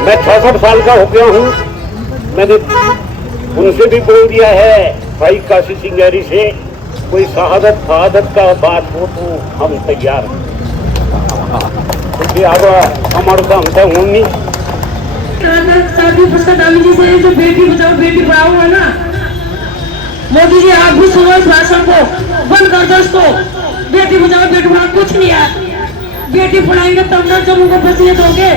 मैं 66 साल का हो गया हूँ। मैंने उनसे भी बोल दिया है भाई काशी सिंगारी से, कोई शहादत फहादत का बात हो तो हम तैयार हैं, क्योंकि अब हमारे काम तो हूँ नहीं। जी से जो बेटी बचाओ बेटी पढ़ाओ है ना, मोदी जी आप भी सुनो इस भाषण को, बंद कर दो इसको। बेटी बचाओ बेटी पढ़ाओ कुछ नहीं है, बेटी पढ़ाएंगे तब ना जब उनको बसीयत होंगे।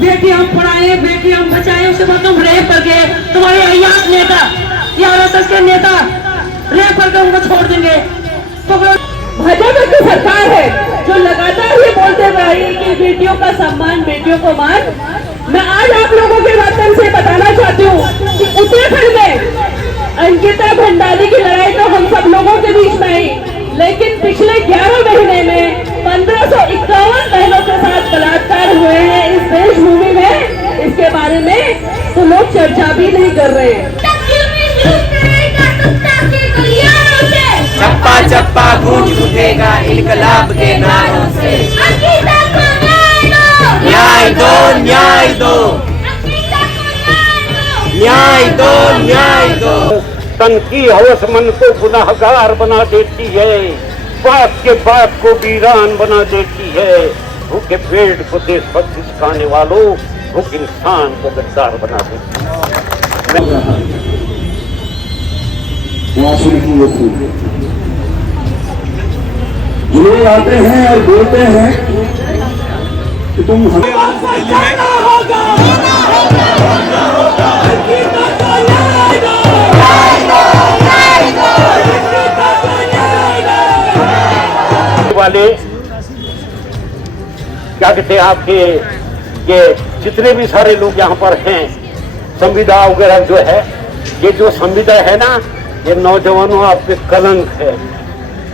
बेटी हम पढ़ाए बेटी हम बचाए, उसके बाद तुम रेप करके तुम्हारे अयास नेता या आरएसएस के नेता रेप करके उनको छोड़ देंगे। तो भाजपा की सरकार है जो लगातार ये बोलते रही है कि बेटियों का सम्मान बेटियों को मान। मैं आज आप लोगों के माध्यम से बताना चाहती हूँ कि उत्तराखंड में अंकिता भंडारी की लड़ाई तो हम सब लोगों के बीच में आई, लेकिन पिछले 11 महीने में 1551 बहनों के साथ बलात्कार हुए हैं इस देशभूमि में। इसके बारे में तो लोग चर्चा भी नहीं कर रहे हैं। चप्पा चप्पा गूंज उठेगा इनकलाब के नारों से। न्याय दो न्याय दो न्याय दो न्याय दो। तन की हवस मन को गुनाहगार बना देती है, बाप के बाप को वीरान बना देती है। भूखे पेट को देशभक्ति सिखाने वालों, भूख इंसान को गद्दार बना देती है। जो लोग आते हैं और बोलते हैं कि तुम वाले क्या कहते हैं आपके ये जितने भी सारे लोग यहाँ पर हैं, संविदा वगैरह जो है, ये जो संविदा है ना, ये नौजवानों आपके कलंक है,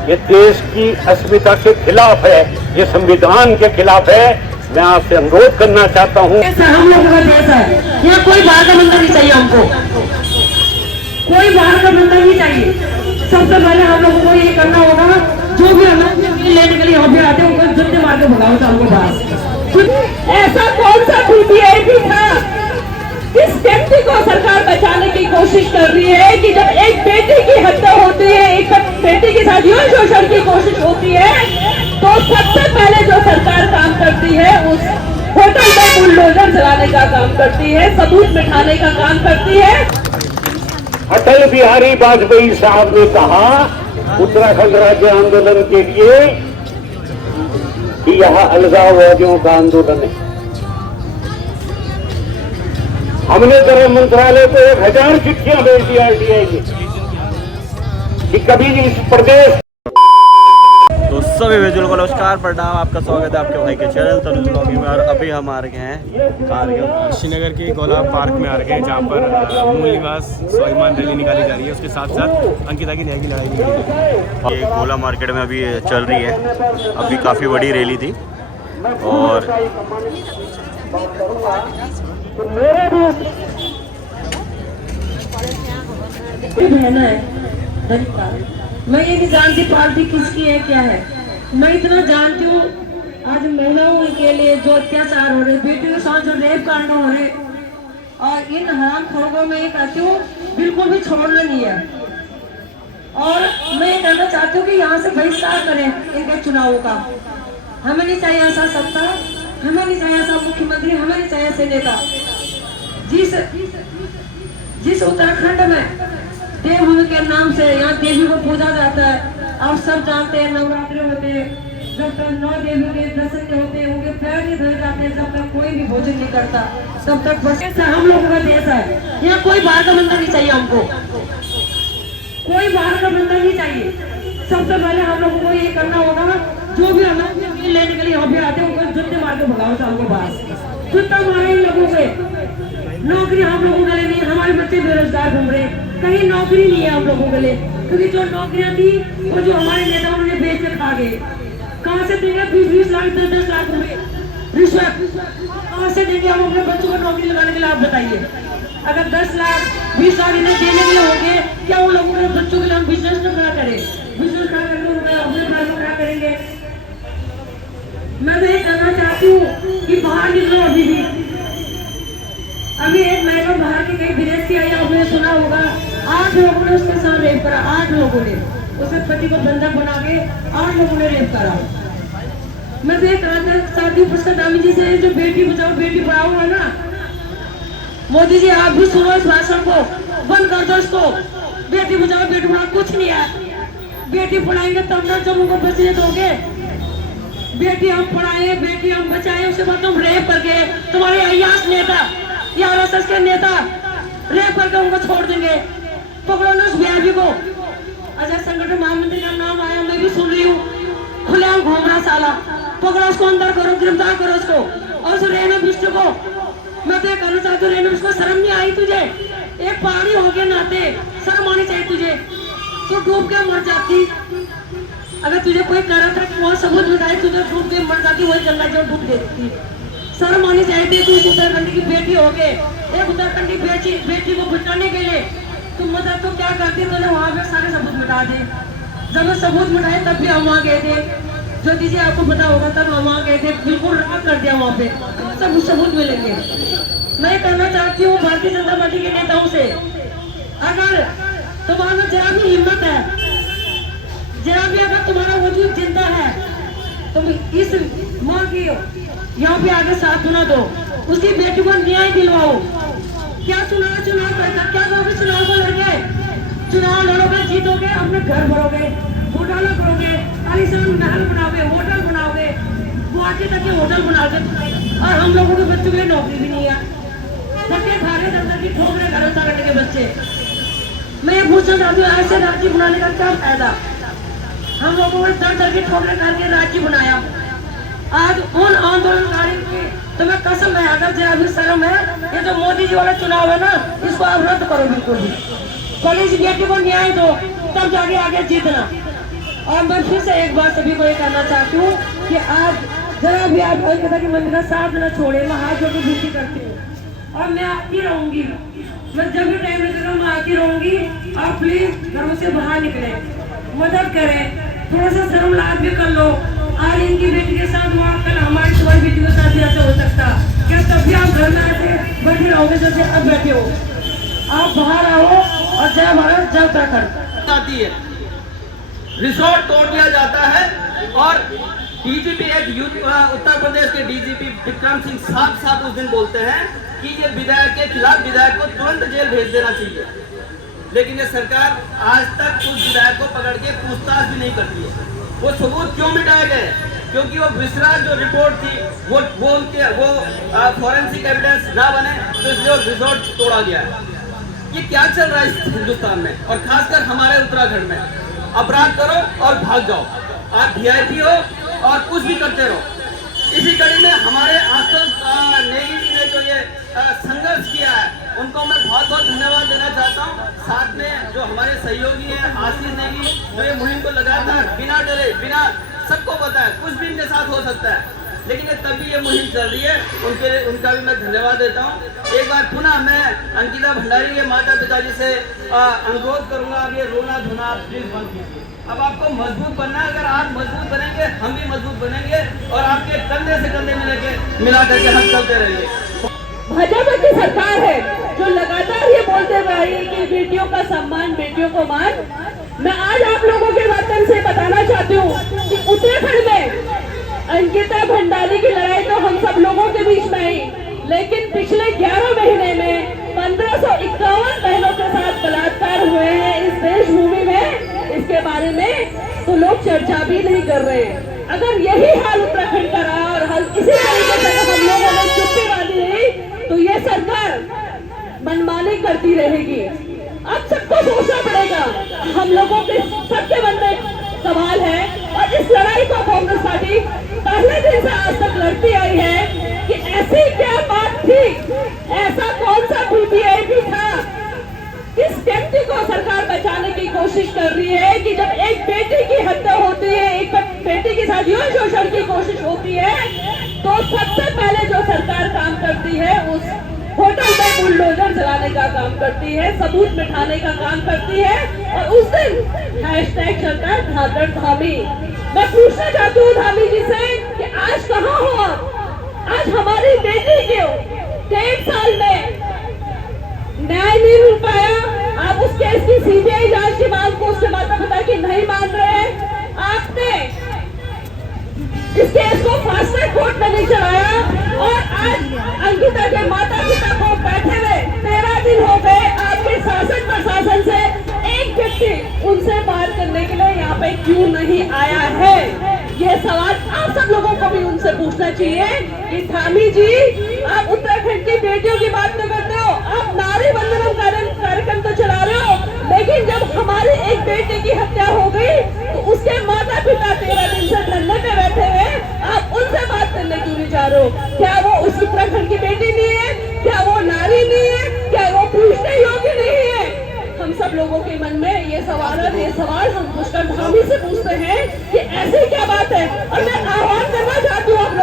ये देश की अस्मिता के खिलाफ है, ये संविधान के खिलाफ है। मैं आपसे अनुरोध करना चाहता हूँ, हम लोगों का देश है, यहाँ कोई बाहर का बंदा नहीं चाहिए हमको, कोई बाहर का बंदा नहीं चाहिए। सबसे पहले हम लोगों को ये करना होगा, जो भी हमें लेने के लिए हम भी आते हैं उनको जुत्ते मार के भगाओ चारों के पास। ऐसा कौन सा पीटीआई था इस व्यक्ति को सरकार बचाने की कोशिश कर रही है कि जब एक बेटी की हत्या होती है, एक बेटी के साथ यौन शोषण की कोशिश होती है, तो सबसे पहले जो सरकार काम करती है उस होटल में बुलडोजर चलाने का काम करती है, सबूत मिटाने का काम करती है। अटल बिहारी वाजपेयी साहब ने कहा उत्तराखंड राज्य आंदोलन के लिए कि यह अलगाववादियों का आंदोलन है। हमने गृह मंत्रालय को 1000 चिट्ठियां भेज दी आरटीआई में कि कभी इस प्रदेश। तो सभी विजुअल को नमस्कार प्रणाम, आपका स्वागत है आपके भाई के चैनल तनुज ब्लॉगिंग में। और अभी हम आ रहे हैं कारगिल श्रीनगर के गोला पार्क में आ रहे हैं, जहाँ पर मूल निवास स्वाभिमान रैली निकाली जा रही है। उसके साथ साथ अंकिता की न्याय की लड़ाई भी है। ये गोला मार्केट में अभी चल रही है, अभी काफ़ी बड़ी रैली थी। और मैं ये नहीं जानती पार्टी किसकी है क्या है, मैं इतना जानती हूँ आज महिलाओं के लिए जो अत्याचार हो रहे, बेटियों के साथ जो रेप कांड हो रहे, और इन हरामखोरों में ये कहती हूँ बिल्कुल भी छोड़ना नहीं है। और मैं ये कहना चाहती हूँ कि यहाँ से बहिष्कार करें इनके चुनावों का। हमें नहीं चाहिए ऐसा सत्ता, हमें नहीं चाहिए ऐसा मुख्यमंत्री, हमें नहीं चाहिए ऐसे नेता। जिस उत्तराखंड में देवभूमि के नाम से यहाँ देवी को पूजा जाता है, आप सब जानते हैं, नवरात्रि होते हैं, जब तक 9 देवियों के दर्शन होते हैं, उनके पैर नहीं धोए जाते हैं, जब तक कोई भी भोजन नहीं करता, तब तक बस हम लोगों का देश है। यहाँ कोई बाहर का बंदा नहीं चाहिए हमको, कोई बाहर का बंदा नहीं चाहिए। सबसे पहले हम लोगों को ये करना होगा, जो भी हमें लेने के लिए हम भी आते हैं उनको जुत्ते मार के भगाओ चारों के पास। जुत्ता मारे इन लोगों के, नौकरी हम लोगों के लिए नहीं, हमारे बच्चे बेरोजगार घूम रहे, कहीं नौकरी नहीं है हम लोगों के लिए, क्योंकि जो नौकरियां थी वो जो हमारे नेताओं ने बेच के खा गए। कहाँ से देंगे 20-20 लाख 10-10 लाख रुपए रिश्वत, कहाँ से देंगे हम अपने बच्चों को नौकरी लगाने के लिए? आप बताइए, अगर 10 लाख 20 लाख इन्हें देने के लिए होंगे, क्या उन लोगों के बच्चों के लिए हम बिजनेस न खड़ा करें? बिजनेस खड़ा करके अपने घर में खड़ा करेंगे। मैं तो ये कहना चाहती हूँ कि बाहर निकलो, अभी भी की कहीं विदेश की आई, आपने सुना होगा 8 लोगों ने उसके साथ रेप करा, 8 लोगों ने उसके पति को बंधक बना के 8 लोगों ने रेप करा। मैं देख रहा था साथी पुष्कर दामी जी से, जो बेटी बचाओ बेटी पढ़ाओ है ना, मोदी जी आप भी सुनो इस भाषण को, बंद कर दो इसको। बेटी बचाओ बेटी पढ़ाओ कुछ नहीं है, बेटी पढ़ाएंगे तब ना जब उनको बचने दोगे। बेटी हम पढ़ाए, बेटी हम बचाए, उसके बाद तुम रेप करके तुम्हारे अयास नेता या आरएसएस के नेता रेप करके उनको छोड़ देंगे। पकड़ो ना उस वीआईपी को। अजय संगठन महामंत्री का नाम आया, मैं भी सुन रही हूँ, खुलेआम घूम रहा साला, पकड़ो उसको, अंदर करो, गिरफ्तार करो उसको। और उस रेणु बिष्ट को मैं तो कहना चाहती हूँ, रेणु बिष्ट को शर्म नहीं आई तुझे? एक पहाड़ी हो के नाते शर्म आनी चाहिए तुझे। तू डूब के मर जाती, अगर तुझे कोई कह रहा था कि वो सबूत मिटाए, तुझे डूब के मर जाती, वही गंगा जो डूब देती। शर्म आनी चाहिए। तू इस उत्तराखंड की बेटी हो गए, एक उत्तराखंडी बेटी को बचाने के लिए तुम मतलब तो क्या करती, तूने वहाँ पे सारे सबूत मिटा दे। जब सबूत मिटाए तब भी हम वहाँ गए थे, ज्योति जी आपको पता होगा, तब हम वहाँ गए थे, बिल्कुल राग कर दिया वहाँ पे, सब सबूत मिलेंगे। मैं कहना चाहती हूँ भारतीय जनता पार्टी के नेताओं से, अगर तुम्हारा जरा भी हिम्मत है, जरा भी अगर तुम्हारा वजूद जिंदा है, तुम इस माँ की यहाँ पे आगे साथ सुना दो, उसकी बेटी को न्याय दिलवाओ। क्या चुनाव करता, क्या करोगे? चुनाव को लड़के, चुनाव लड़ोगे, जीतोगे, अपने घर भरोगे, घोटाला करोगे, आलीशान महल बनाओगे, होटल बनाओगे, गुवाहाटी तक के होटल बनाओगे, और हम लोगों के बच्चों के नौकरी भी नहीं है, धक्के खा रहे अंदर की ठोकरे घर उत्तराखंड के बच्चे। मैं ये पूछना चाहती हूँ, ऐसे राज्य बनाने का क्या फायदा? हम लोगों ने दर की ठोकरे करके राज्य बनाया। आज उन आंदोलनकारी की तुम्हें कसम है, अगर जरा भी शर्म है, ये जो मोदी जी वाला चुनाव है ना, इसको आप रद्द करो बिल्कुल भी। कॉलेज बेटी को न्याय दो, तब जाके आगे जीतना। और मैं फिर से एक बार सभी को ये कहना चाहती हूँ कि आज जरा भी आप अंकिता के मंदिर का साथ न छोड़े, मैं हाथ जोड़ के विनती करती हूँ और मैं आती रहूंगी। मैं जब भी टाइम लगेगा मैं आती रहूंगी। आप प्लीज घरों से बाहर निकले, मदद करें, थोड़ा सा शर्म लाज भी कर लो। आज इनकी बेटी के साथ हुआ, कल हमारी तुम्हारी बेटी के साथ भी ऐसा हो सकता। क्या तब भी आप घर में ऐसे बैठे रहोगे जैसे अब बैठे हो? आप बाहर आओ और जय भारत जय उत्तराखंड आती है। रिसोर्ट तोड़ दिया जाता है और डीजीपी उत्तर प्रदेश के डीजीपी विक्रम सिंह साफ उस दिन बोलते हैं कि ये विधायक के खिलाफ विधायक को तुरंत जेल भेज देना चाहिए, लेकिन ये सरकार आज तक उस विधायक को पकड़ के पूछताछ भी नहीं करती है। वो सबूत क्यों मिटाए गए? क्योंकि वो विसरा जो रिपोर्ट थी वो फॉरेंसिक एविडेंस ना बने, तो इसलिए रिसोर्ट तोड़ा गया है। ये क्या चल रहा है इस हिंदुस्तान में और खासकर हमारे उत्तराखंड में? अपराध करो और भाग जाओ, आप वीआईपी हो और कुछ भी करते रहो। इसी कड़ी में हमारे आशुतोष नेगी जी ने जो ये संघर्ष किया है, उनको मैं बहुत बहुत धन्यवाद देना चाहता हूँ। साथ में जो हमारे सहयोगी हैं आशीष नेगी, जो ये मुहिम को लगातार बिना डरे, बिना, सबको पता है कुछ भी इनके साथ हो सकता है, लेकिन तभी ये मुहिम चल रही है, उनका भी मैं धन्यवाद देता हूँ। एक बार पुनः मैं अंकिता भंडारी के माता पिताजी से अनुरोध करूंगा, अब ये रोना धोना आप प्लीज बंद कीजिए। अब आपको मजबूत बनना है, अगर आप मजबूत बनेंगे हम भी मजबूत बनेंगे और आपके कंधे से कंधे मिला करके हम चलते रहेंगे। भाजपा की सरकार है जो लगातार ये बोलते रही कि बेटियों का सम्मान, बेटियों को मान। मैं आज आप लोगों के माध्यम से बताना चाहती हूँ कि उत्तराखंड में अंकिता भंडारी की लड़ाई तो हम सब लोगों के बीच में आई, लेकिन पिछले 11 महीने में 1551 बहनों के साथ बलात्कार हुए हैं इस देशभूमि में। इसके बारे में तो लोग चर्चा भी नहीं कर रहे हैं। अगर यही हाल उत्तराखंड का रहा और इसी तरीके से हम लोगों ने चुप्पी बांधी रही तो ये सरकार मनमानी करती रहेगी। अब सबको सोचना पड़ेगा, हम लोगों के सबके मन में सवाल है और इस लड़ाई को कांग्रेस पार्टी पहले दिन से आज तक लड़ती आई है कि ऐसी क्या बात थी, ऐसा कौन सा वीवीआईपी था। इस व्यक्ति को सरकार बचाने की कोशिश कर रही है कि जब एक बेटी की हत्या होती है, एक बेटी के साथ यौन शोषण की कोशिश होती है, तो सबसे पहले जो सरकार काम करती है उस होटल में बुलडोजर चलाने का काम करती है, सबूत मिटाने का काम करती है। और उस दिन हैशटैग चलता है धाकड़ धामी। मैं पूछना चाहती हूँ धामी जी से कि आज कहाँ हो आप? आज हमारी बेटी को 1.5 साल में नहीं मिल पाया। आप उस केस की सीबीआई जांच की मांग को उसके माता पिता की नहीं मान रहे। आपने इस केस को फास्ट ट्रैक कोर्ट में नहीं चलाया और आज अंकिता के माता पिता को बैठे हुए 13 दिन हो गए। आपके शासन प्रशासन से एक व्यक्ति उनसे बात करने के लिए यहाँ पे क्यों नहीं आया है? ये सवाल आप सब लोगों को भी उनसे पूछना चाहिए कि धामी जी, आप उत्तराखंड की बेटियों की बात तो करते हो, आप नारी वंदनम कार्यक्रम तो चला रहे हो, लेकिन जब हमारी एक बेटी की हत्या हो गई तो उसके माता पिता 13 दिन से धरने पे बैठे हुए, आप उनसे बात करने क्यों नहीं जा रहे हो? क्या वो उस उत्तराखंड की बेटी नहीं है? क्या वो नारी नहीं है? क्या वो पूछने योग्य नहीं है? हम सब लोगों के मन में ये सवाल है। ये सवाल हम पुष्कर धामी से पूछते हैं कि ऐसी क्या बात है। और मैं आह्वान करना चाहती हूँ आप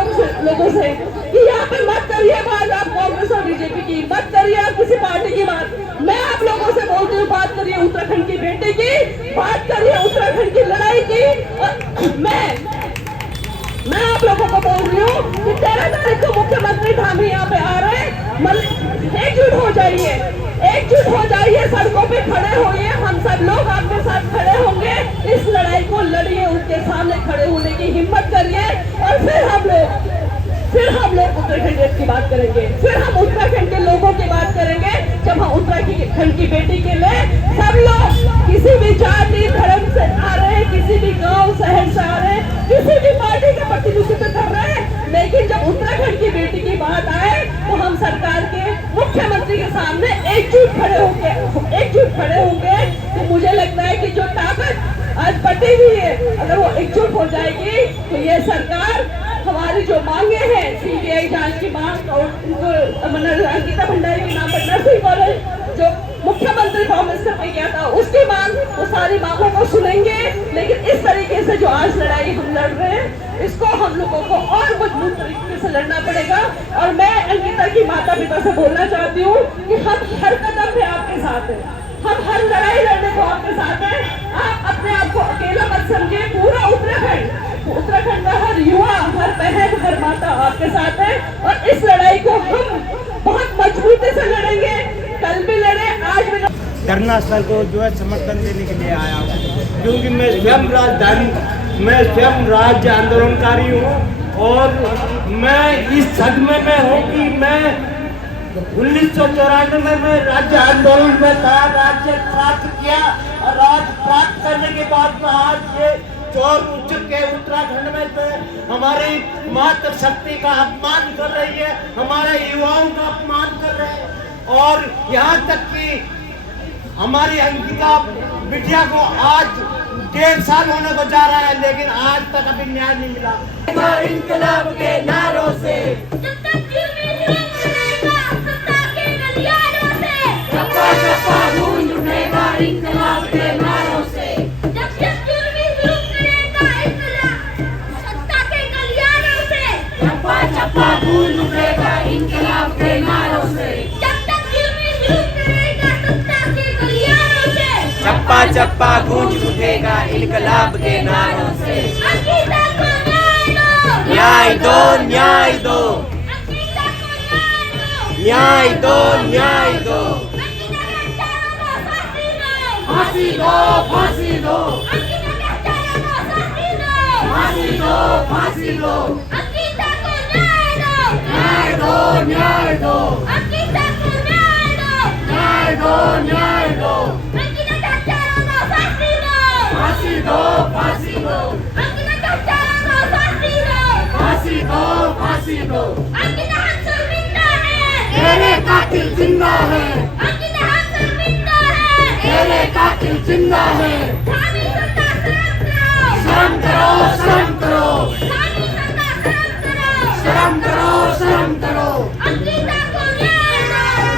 लोगों से कि यहाँ पर मत करिए बात आप कांग्रेस और बीजेपी की, मत करिए आप किसी पार्टी की बात। मैं आप लोगों से बोलती हूँ, बात करिए उत्तराखंड की बेटी की, बात करिए उत्तराखंड की लड़ाई की। और मैं आप लोगों को बोल रही हूँ कि 13 तारीख को मुख्यमंत्री धामी यहाँ पे आ रहे हैं। एकजुट हो जाइए, एकजुट हो जाइए, सड़कों पे खड़े होइए, हम सब लोग आपके साथ खड़े होंगे। इस लड़ाई को लड़िए, उनके सामने खड़े होने की हिम्मत करिए और फिर हम लोग उत्तराखंड की बात करेंगे, फिर हम उत्तराखंड के लोगों की बात करेंगे। जब हम उत्तराखंड की बेटी के लिए सब लोग किसी भी जाति धर्म से आ रहे हैं, किसी भी गांव शहर से आ रहे हैं, किसी भी पार्टी का प्रतिनिधित्व कर रहे हैं, लेकिन जब उत्तराखंड की बेटी की बात आए तो हम सरकार के मुख्यमंत्री के सामने एकजुट खड़े होंगे। तो मुझे लगता है कि जो ताकत आज बटी हुई है, अगर वो एकजुट हो जाएगी तो ये सरकार हमारी जो मांगे हैं, सीबीआई जांच की मांग और अंकिता भंडारी के नाम पर नर्सिंग कॉलेज जो मुख्यमंत्री प्रॉमिस करके गया था, उसकी मांग, वो सारी मांगों को सुनेंगे। लेकिन इस तरीके से जो आज लड़ाई हम लड़ रहे हैं, इसको हम लोगों को और मजबूत तरीके से लड़ना पड़ेगा। और मैं अंकिता की माता पिता से बोलना चाहती हूँ कि हम हर कदम पे आपके साथ हैं, हम हर लड़ाई लड़ने को आपके साथ हैं। आप अपने आप को अकेला मत समझिए, पूरा उत्तराखंड का हर युवा, हर बहन, हर माता आपके साथ है और इस लड़ाई को हम बहुत मजबूती से लड़ेंगे। कल भी लड़े, आज भी धरना स्थल को जो है समर्थन देने के लिए आया हूँ, क्योंकि मैं स्वयं राज्य आंदोलनकारी हूँ और मैं इस सदमे में हूँ कि मैं 1994 में राज्य आंदोलन में था, राज्य प्राप्त किया और राज्य प्राप्त करने के बाद आज ये चोर उच्च के उत्तराखंड में तो हमारी मातृशक्ति का अपमान कर रही है, हमारे युवाओं का अपमान कर रहे हैं और यहाँ तक कि हमारी अंकिता बिटिया को आज 1.5 साल होने को जा रहा है, लेकिन आज तक अभी न्याय नहीं मिला। इंकलाब के नारों से चप्पा चप्पा गूंज उठेगा, इंकलाब के नारों से चप्पा चप्पा गूंज उठेगा, इंकलाब के नारों से चप्पा चप्पा गूंज उठेगा, इंकलाब के नारों से। न्याय दो, न्याय दो, न्याय दो, न्याय दो, फांसी दो, फांसी दो, फांसी दो, फांसी दो, न्याय दो, न्याय दो, न्याय दो, न्याय दो, फांसी दो, फांसी दो, फांसी दो, फांसी दो, तेरे कातिल जिंदा है, तेरे कातिल जिंदा है। शर्म करो, शर्म करो, शर्म करो, शर्म करो,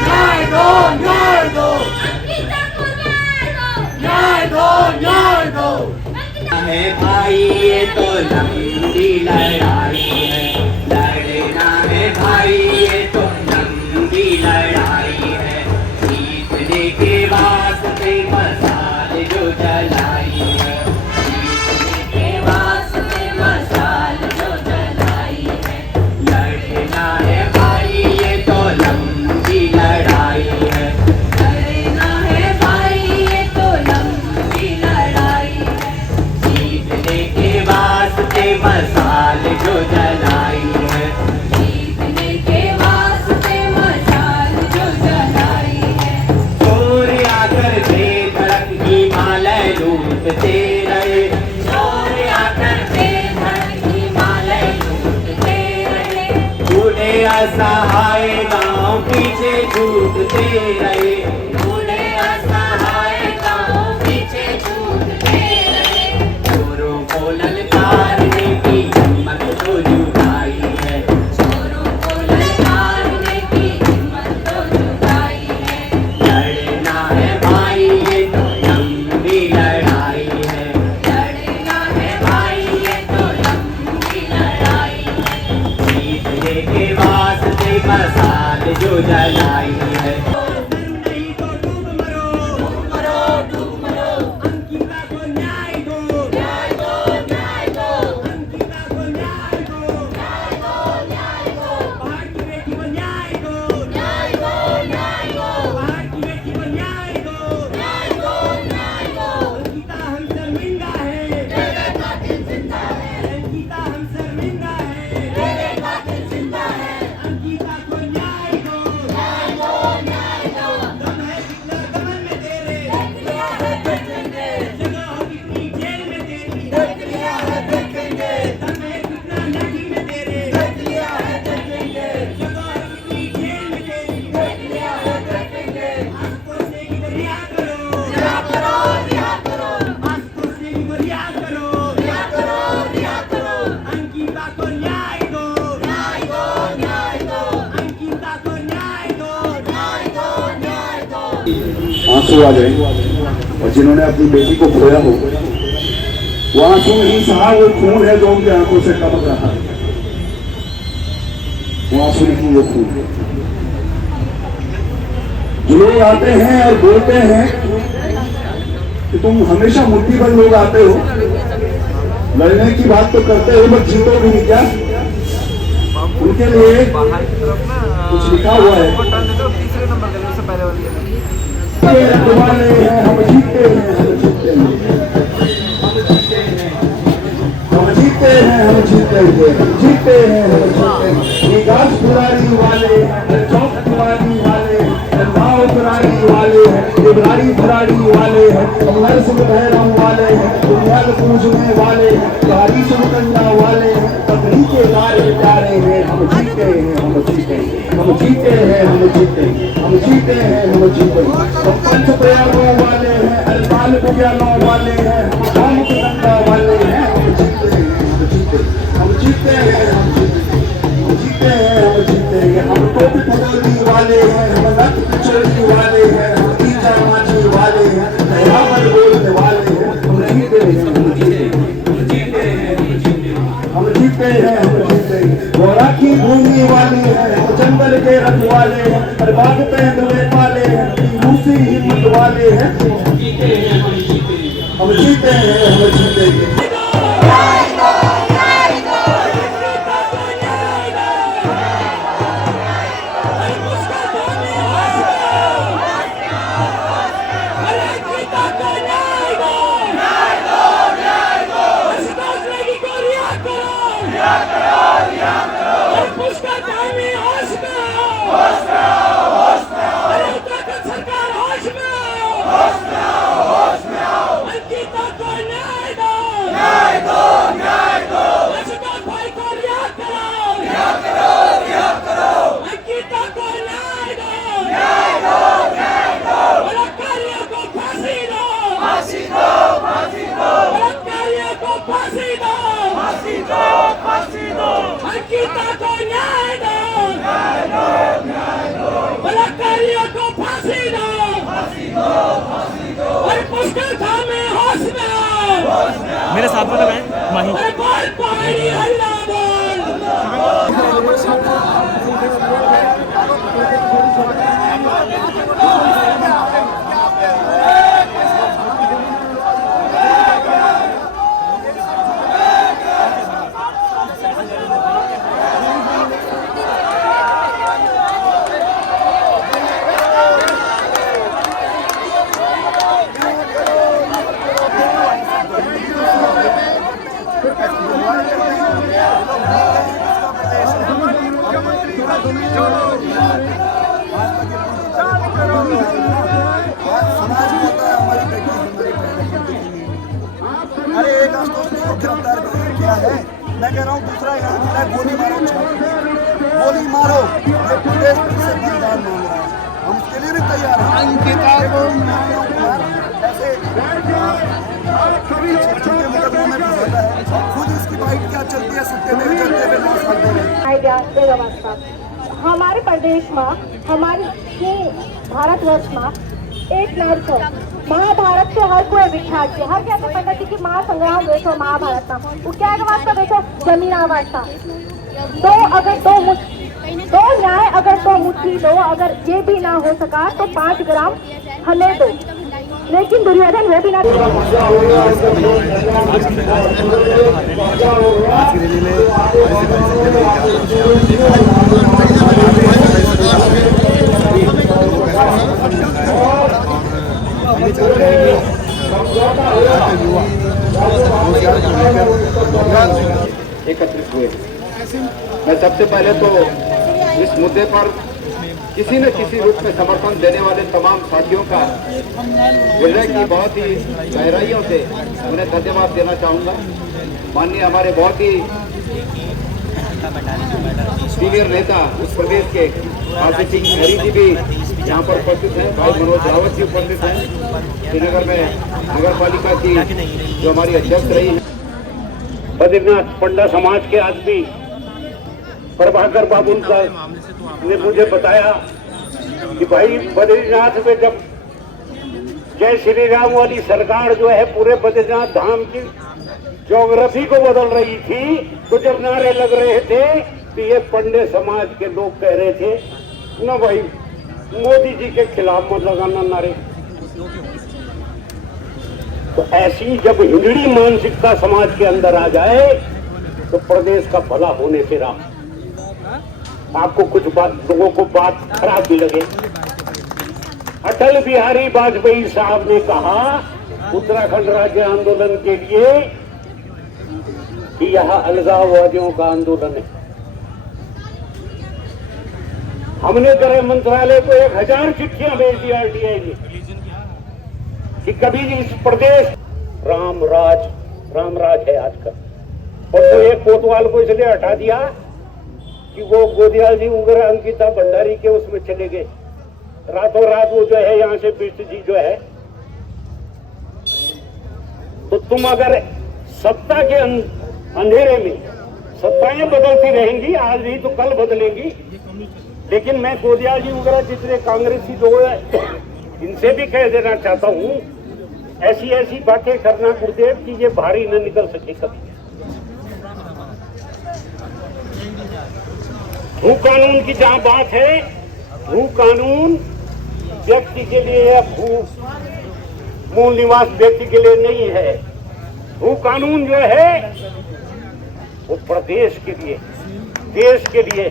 न्याय दो, न्याय दो, न्याय दो, न्याय दो। है भाई ये तो लंबी लड़ाई है, लड़ना है भाई ये तो लंबी लड़ाई है, जीतने के वास्ते मसाल जो जलाई है, जीतने के वास्ते मसाल जो जलाई है, लड़ना है असहाय गांव पीछे छूटते रहे, बूढ़े असहाय गाँव पीछे छूटते रहे। चोरों को ललकारने की हिम्मत तो जुटाई है, चोरों को ललकारने की हिम्मत तो जुटाई है। लड़ना है भाई ये तो लंबी लड़ाई है, लड़ना है भाई ये तो लंबी लड़ाई है। जीतने के वास्ते मसाल जो जलाई है। आंसू आ जाए, और जिन्होंने अपनी बेटी को खोया हो वो आंसू नहीं सहा, वो खून है जो उनकी आंखों से टपक रहा है। वो आंसू नहीं, वो खून। जो लोग आते हैं और बोलते हैं कि तुम हमेशा मुट्ठी भर लोग आते हो, लड़ने की बात तो करते हो बट जीतो भी नहीं क्या, उनके लिए कुछ लिखा हुआ है। रखवाले हैं हम, जीते हैं हम, जीते हैं हम, जीते हैं हम, जीते हैं, जीते हैं हम, जीते हैं। ये गाछ पुरानी वाले हैं, चौक पुरानी वाले हैं, नाव पुरानी वाले हैं, देवरारी पुरानी वाले हैं, हमारे सुख भैरव वाले हैं, दुनिया को पूजने वाले हैं, गाड़ी सुनकंडा वाले हैं, पगड़ी के लारे प्यारे हैं। हम जीते हैं हम, जीते हैं हम, जीते हैं हम, जीते हैं हम, जीते हैं हम, जीते हैं। पंच प्रयागों वाले हैं, अलपाल विज्ञानों वाले हैं, हम गंगा वाले हैं। हम जीते हैं हम, जीते हैं हम, जीते हैं हम, जीते हैं हम, जीते हैं हम। टोपी पगड़ी वाले हैं, हम नथ पिछड़ी वाले हैं, हम टीचा माची वाले हैं, दयावर बोलने वाले हैं। हम जीते हैं हम, जीते हैं हम, जीते हैं हम, जीते हैं हम, जीते हैं हम, जीते हैं। गोरा की भूमि वाली है, हम जंगल के रखवाले हैं, हर बाग पहनने वाले हैं, दूसरी हिम्मत वाले हैं। हम जीते हैं हम, जीते हैं हम, जीते हैं हम, जीते हैं। मेरे साथ में लगाए माही। अरे एक आस्तोष को गिरफ्तार किया है, मैं कह रहा हूँ दूसरा यहाँ गोली मारो। गोली मारो, ये प्रदेश से बलिदान मांग रहा है, हम उसके लिए भी तैयार हैं। ऐसे छोटे मुकदमों में फंसाता है, खुद इसकी बाइट क्या चलती है, सत्यमेव जयते हुए 9 साल पहले। हमारे प्रदेश में, हमारे भारतवर्ष में एक नर्स हो, महाभारत से हर कोई विख्यात है, हर कैसे पता थी कि महासंग्राम वेठो महाभारत का, वो क्या वास्ता वेठो जमीना वास्ता। तो अगर दो न्याय, अगर दो मुट्ठी दो, अगर ये भी ना हो सका तो 5 ग्राम हमें दो, लेकिन दुर्योधन वो भी ना। एकत्रित हुए। मैं सबसे पहले तो इस मुद्दे पर किसी न किसी रूप में समर्थन देने वाले तमाम साथियों का हृदय की बहुत ही गहराइयों से उन्हें धन्यवाद देना चाहूँगा। माननीय हमारे बहुत ही सीनियर नेता उस प्रदेश के आरपी सिंह हरी जी भी यहाँ पर उपस्थित हैं, भाई मनोज रावत जी उपस्थित हैं, श्रीनगर में नगर पालिका की जो हमारी अध्यक्ष रही है। बद्रीनाथ पंडा समाज के आदमी प्रभाकर बाबू ने मुझे बताया कि भाई बद्रीनाथ में जब जय श्री राम वाली सरकार जो है पूरे बद्रीनाथ धाम की ज्योग्राफी को बदल रही थी, तो जब नारे लग रहे थे तो ये पंडे समाज के लोग कह रहे थे ना भाई मोदी जी के खिलाफ मत लगाना नारे। तो ऐसी जब हिंदड़ी मानसिकता समाज के अंदर आ जाए तो प्रदेश का भला होने से रहा। आपको कुछ बात, लोगों को बात खराब भी लगे, अटल बिहारी वाजपेयी साहब ने कहा उत्तराखंड राज्य आंदोलन के लिए कि यह अलगाववादियों का आंदोलन है। हमने गृह मंत्रालय को 1000 चिट्ठियां भेज दी आरटीआई ने कि कभी इस प्रदेश रामराज है आजकल। और तो एक कोतवाल को इसलिए हटा दिया कि वो गोदियाल जी वगैरह अंकिता भंडारी के उसमें चले गए, रातों रात वो जो है यहाँ से बिष्ट जी जो है। तो तुम अगर सत्ता के अंधेरे में, सत्ताएं बदलती रहेंगी, आज नहीं तो कल बदलेंगी, लेकिन मैं गोदियाल जी वगैरह जितने कांग्रेसी लोग हैं इनसे भी कह देना चाहता हूँ, ऐसी ऐसी बातें करना गुरुदेव कि ये भारी न निकल सके कभी। भू कानून की जहां बात है, भू कानून व्यक्ति के लिए या भू मूल निवास व्यक्ति के लिए नहीं है। भू कानून जो है वो प्रदेश के लिए, देश के लिए,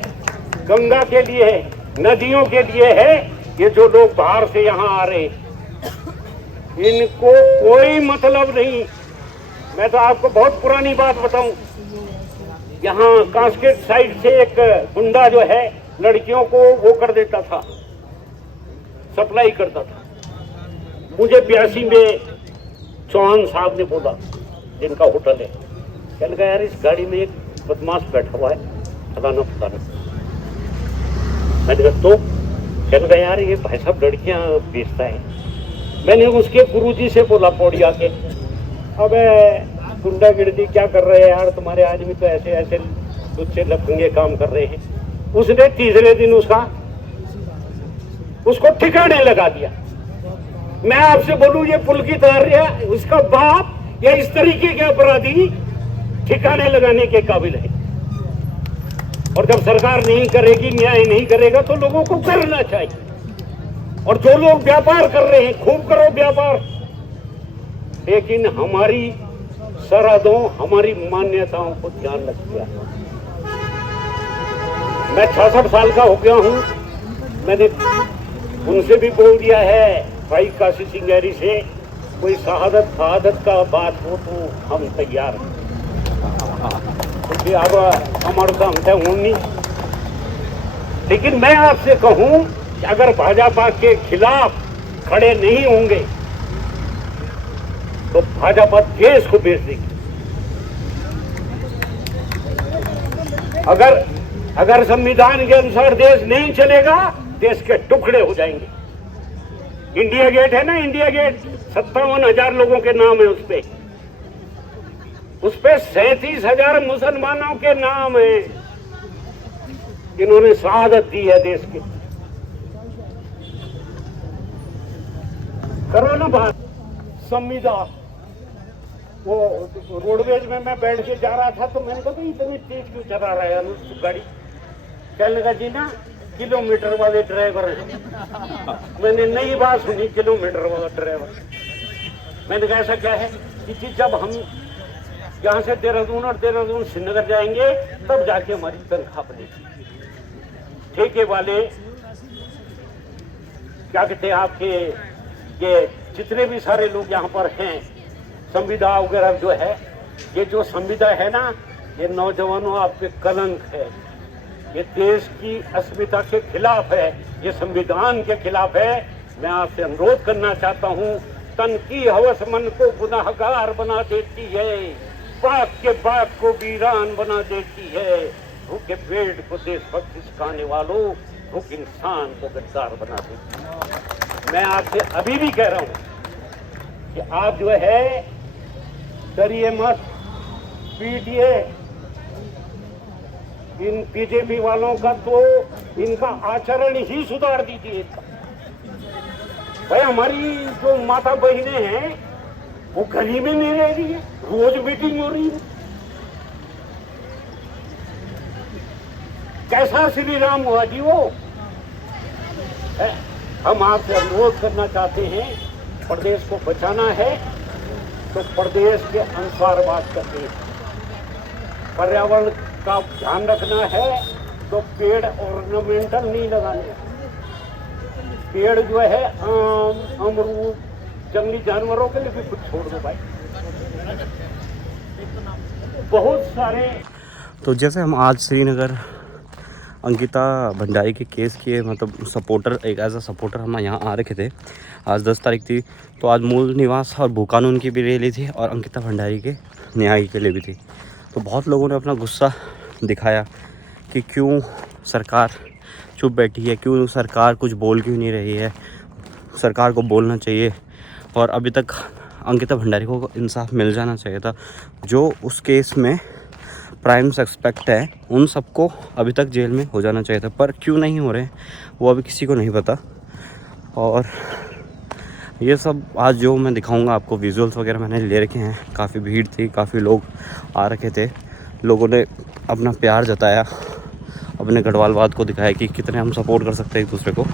गंगा के लिए है, नदियों के लिए है। ये जो लोग बाहर से यहाँ आ रहे इनको कोई मतलब नहीं। मैं तो आपको बहुत पुरानी बात बताऊं, यहाँ कास्केट साइड से एक गुंडा जो है लड़कियों को वो कर देता था, सप्लाई करता था। मुझे 82 में चौहान साहब ने बोला, जिनका होटल है, कहने लगा यार इस गाड़ी में एक बदमाश बैठा हुआ है, फलाना फलाना। मैंने कहा तो? कहने लगा यार ये भाई साहब लड़कियां बेचता है। मैंने उसके गुरुजी से बोला पौड़ी आके, अबे गुंडागिर्दी क्या कर रहे हैं यार, तुम्हारे आदमी तो ऐसे ऐसे लुच्चे लफंगे काम कर रहे हैं। उसने तीसरे दिन उसको ठिकाने लगा दिया। मैं आपसे बोलूं ये पुल की तार है, उसका बाप या इस तरीके के अपराधी ठिकाने लगाने के काबिल है। और जब सरकार नहीं करेगी, न्याय नहीं करेगा तो लोगों को करना चाहिए। और जो लोग व्यापार कर रहे हैं खूब करो व्यापार, लेकिन हमारी सरहदों, हमारी मान्यताओं को ध्यान रखिए। मैं 66 साल का हो गया हूं। मैंने उनसे भी बोल दिया है, भाई काशी सिंगेरी से कोई शहादत का बात हो तो हम तैयार हैं। क्योंकि अब हमारे सामने हूं नहीं। लेकिन मैं आपसे कहूं कि अगर भाजपा के खिलाफ खड़े नहीं होंगे तो भाजपा देश को बेच देगी। अगर अगर संविधान के अनुसार देश नहीं चलेगा, देश के टुकड़े हो जाएंगे। इंडिया गेट है ना, इंडिया गेट 57,000 लोगों के नाम है उस पे 37,000 मुसलमानों के नाम है। इन्होंने शहादत दी है देश की। करो ना बात। संविधान, वो रोडवेज में मैं बैठ के जा रहा था तो मैंने कहा इतनी तेज क्यों चला रहा है अनुष्ठ गाड़ी। कहने लगा जी ना किलोमीटर वाले ड्राइवर हैं। मैंने नई बात सुनी, किलोमीटर वाला ड्राइवर। मैंने कहा ऐसा क्या है कि जब हम यहाँ से देहरादून और देहरादून श्रीनगर जाएंगे तब जाके हमारी तनख्वाह बनेगी। ठेके वाले क्या कहते हैं आपके, ये जितने भी सारे लोग यहाँ पर हैं, संविदा वगैरह जो है, ये जो संविदा है ना, ये नौजवानों आपके कलंक है। ये देश की अस्मिता के खिलाफ है, ये संविधान के खिलाफ है। मैं आपसे अनुरोध करना चाहता हूँ, तन की हवस मन को गुनाहगार बना देती है, पाक के बाग को वीरान बना देती है। भूखे पेट को देशभक्ति सिखाने वालों, भूख इंसान को गद्दार बना देती है। मैं आपसे अभी भी कह रहा हूँ कि आप जो है डरिए मत, पीटिए। इन बीजेपी वालों का तो इनका आचरण ही सुधार दीजिए। भाई हमारी जो माता बहनें हैं वो गली में नहीं रह रही है, रोज मीटिंग हो रही है। कैसा श्री राम हुआ जी वो है? हम आपसे अनुरोध करना चाहते हैं, प्रदेश को बचाना है तो प्रदेश के अनुसार बात करते हैं। पर्यावरण का ध्यान रखना है तो पेड़ ऑर्नामेंटल नहीं लगाने। पेड़ जो है आम, अमरूद, जंगली जानवरों के लिए भी कुछ छोड़ दो भाई। बहुत सारे। तो जैसे हम आज श्रीनगर अंकिता भंडारी के केस के मतलब सपोर्टर, एक एज अ सपोर्टर हम यहाँ आ रखे थे। आज 10 तारीख थी, तो आज मूल निवास और भूकानून की भी रैली थी और अंकिता भंडारी के न्याय के लिए भी थी। तो बहुत लोगों ने अपना गुस्सा दिखाया कि क्यों सरकार चुप बैठी है, क्यों सरकार कुछ बोल क्यों नहीं रही है, सरकार को बोलना चाहिए। और अभी तक अंकिता भंडारी को इंसाफ मिल जाना चाहिए था। जो उस केस में प्राइम सस्पेक्ट है उन सबको अभी तक जेल में हो जाना चाहिए था, पर क्यों नहीं हो रहे वो अभी किसी को नहीं पता। और ये सब आज जो मैं दिखाऊंगा आपको, विजुअल्स वगैरह मैंने ले रखे हैं। काफ़ी भीड़ थी, काफ़ी लोग आ रखे थे। लोगों ने अपना प्यार जताया, अपने गढ़वालवाद को दिखाया कि कितने हम सपोर्ट कर सकते हैं एक दूसरे को।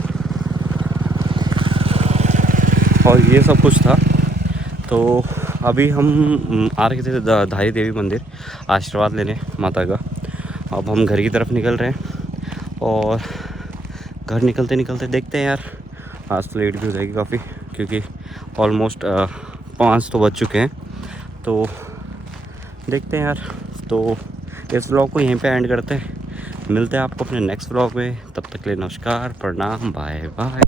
और ये सब कुछ था। तो अभी हम आ रहे थे धारी देवी मंदिर आशीर्वाद लेने माता का। अब हम घर की तरफ निकल रहे हैं और घर निकलते निकलते देखते हैं यार, आज तो लेट भी हो जाएगी काफ़ी, क्योंकि ऑलमोस्ट 5 तो बज चुके हैं। तो देखते हैं यार। तो इस व्लॉग को यहीं पे एंड करते हैं। मिलते हैं आपको अपने नेक्स्ट व्लॉग में। तब तक के लिए नमस्कार, प्रणाम, बाय बाय।